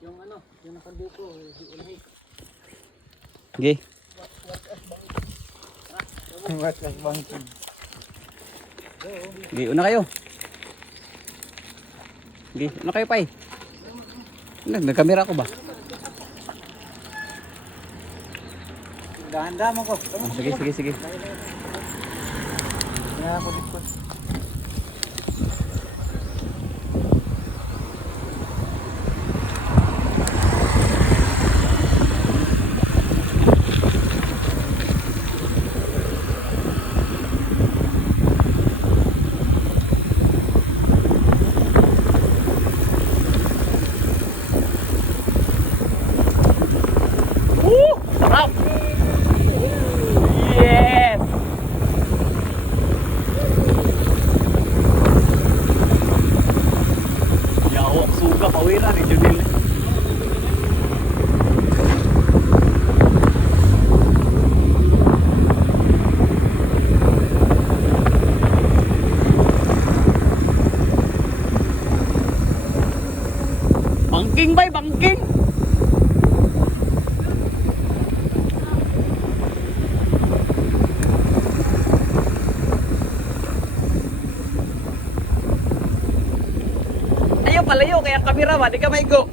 Yung ano, yung nakaduko, di ulahi. Okay. What like bangking? Okay, una kayo. Okay, una kayo, Pai. Ano, may kamera ko ba? Dahan-dahan mo ko. Ah, sige, sige, sige. Kaya ako dito. Yawak suga, pawiran eh, Junil. Bangking bay, bangking! Palayo, kaya kamera ba, di ka maigo.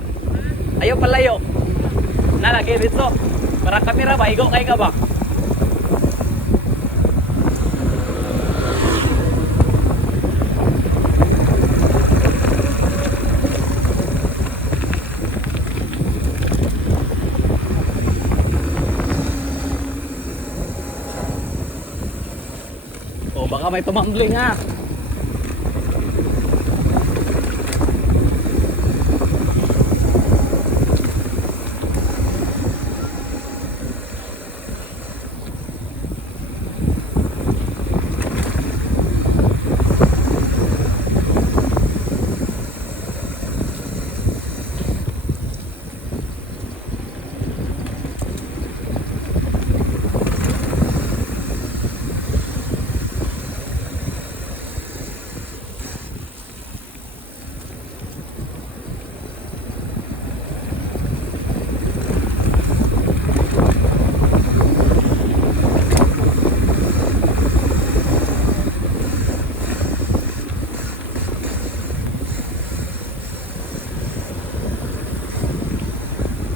Ayaw palayo. Nalagi dito. Para kamera ba, igo kay ka ba? O baka may tumambling ha.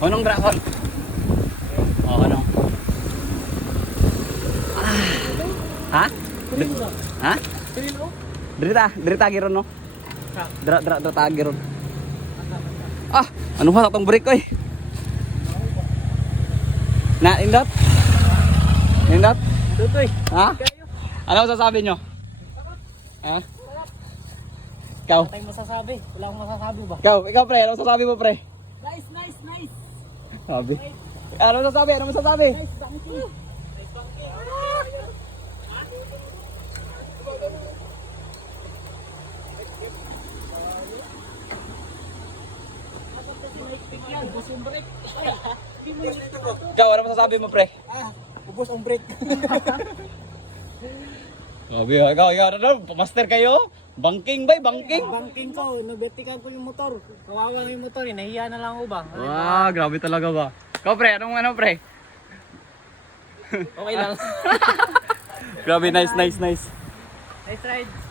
Anong drakon? Oh, ano? Ah. Ha? Ha? Drita, drita giron no? Dra dra dra tagi ron. Ah, ano ba tong break oy? Na indot? Indot? Tutoy, Ha? Ano sasabi nyo? Ha? Ikaw? tayong masasabi. Wala akong masasabi ba? Ikaw, ikaw pre, ano sasabi mo pre? Nice, nice, nice. Sabi. Ano masasabi? Ano masasabi? Thank you. Ikaw, ano masasabi mo pre? Ah, ubos ang break. Sabi, ikaw, ikaw, ano, master kayo? Banking ba? Banking? Bangking ko, nabetikan ko yung motor. Kawawa yung motor, eh. nahiya na lang ako ba? Wow, grabe talaga ba? Ikaw pre, anong ano pre? Okay lang. Grabe, nice, nice, nice. nice ride.